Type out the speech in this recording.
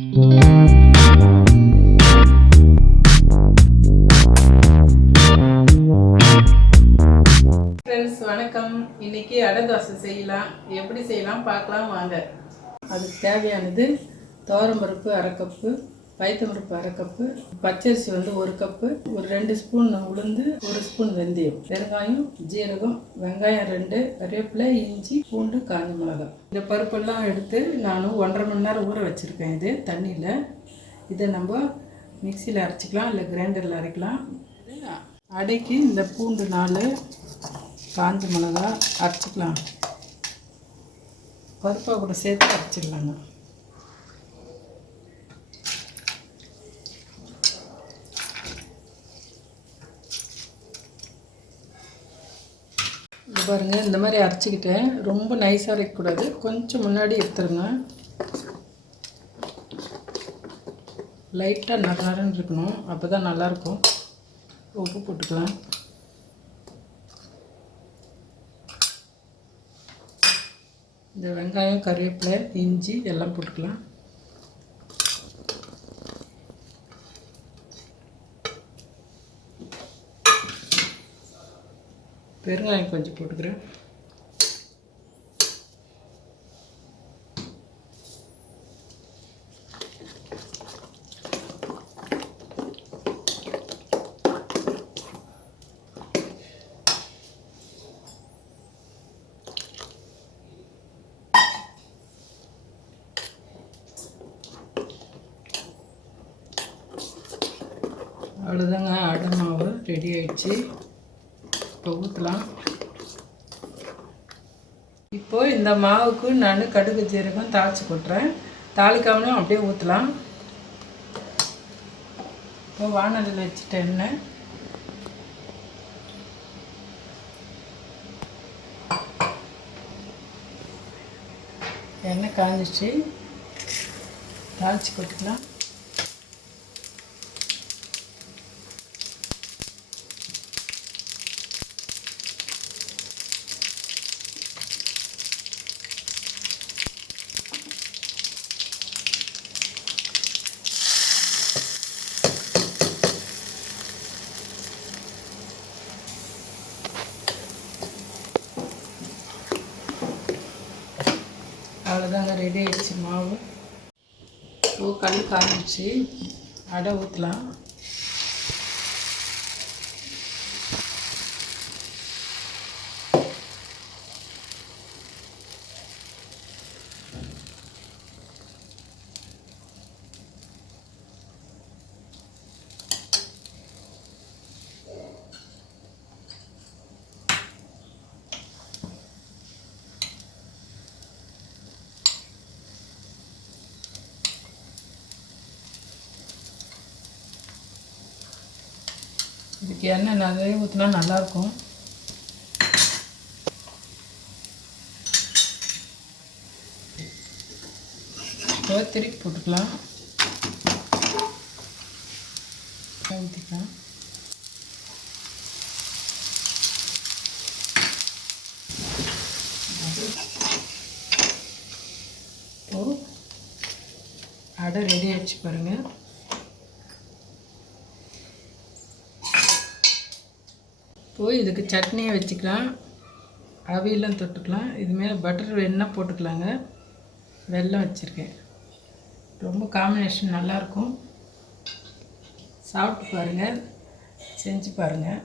Friends வணக்கம். இன்றைக்கி அடை தோசை செய்யலாம். எப்படி செய்யலாம் பார்க்கலாம் வாங்க. அதுக்கு தேவையானது துவரம்பருப்பு அரை கப்பு, பயத்தம்பருப்பு அரை கப்பு, பச்சரிசி வந்து 1 கப்பு, ஒரு 2 ஸ்பூன் உளுந்து, 1 ஸ்பூன் வெந்தயம், பெருங்காயம், ஜீரகம், வெங்காயம் 2, கருவேப்பிலை, இஞ்சி, பூண்டு, காஞ்ச மிளகாய். இந்த பருப்பெல்லாம் எடுத்து நான் 1.5 மணி நேரம் ஊற வச்சுருக்கேன். இது தண்ணியில். இதை நம்ம மிக்சியில் அரைச்சிக்கலாம், இல்லை கிரைண்டரில் அரைக்கலாம். அடைக்கு இந்த பூண்டு 4, காஞ்ச மிளகாய் அரைச்சிக்கலாம். பருப்பாக கூட சேர்த்து அரைச்சிடலாங்க. இது பாருங்கள், இந்த மாதிரி அரைச்சிக்கிட்டேன். ரொம்ப நைஸாக அரைக்கக்கூடாது, கொஞ்சம் முன்னாடி எடுத்துருங்க. லைட்டாக நரன்னு இருக்கணும், அப்போ தான் நல்லாயிருக்கும். உப்பு போட்டுக்கலாம். இந்த வெங்காயம், கருவேப்பிலை, இஞ்சி எல்லாம் போட்டுக்கலாம். பெருங்காயம் கொஞ்சம் போட்டுக்கிறேன். அவ்வளோதாங்க, அடை மாவு ரெடி ஆயிடுச்சு. இப்போ ஊற்றலாம். இப்போது இந்த மாவுக்கு நான் கடுகு ஜீரகம் தாளித்து கொட்டுறேன். தாளிக்காமலும் அப்படியே ஊற்றலாம். இப்போ வானலில் வச்சுட்டேன். எண்ணெய் காஞ்சிச்சு, தாளித்து கொட்டிக்கலாம். அவ்வளோதாங்க, ரெடி ஆகிடுச்சு மாவு. கல் காஞ்சிச்சு, அடை ஊற்றலாம். இதுக்கு எண்ணெய் நிறைய ஊற்றினா நல்லாயிருக்கும். இப்போ திருப்பி போட்டுக்கலாம். ஊற்றிக்கலாம். இப்போது அடை ரெடி ஆகிடுச்சு பாருங்கள். இப்போது இதுக்கு சட்னியை வச்சுக்கலாம். அவியெல்லாம் தொட்டுக்கலாம். இது மேலே பட்டர் வேணுன்னா போட்டுக்கலாங்க. வெல்லம் வச்சுருக்கேன். ரொம்ப காம்பினேஷன் நல்லாயிருக்கும். சாப்பிட்டு பாருங்கள், செஞ்சு பாருங்கள்.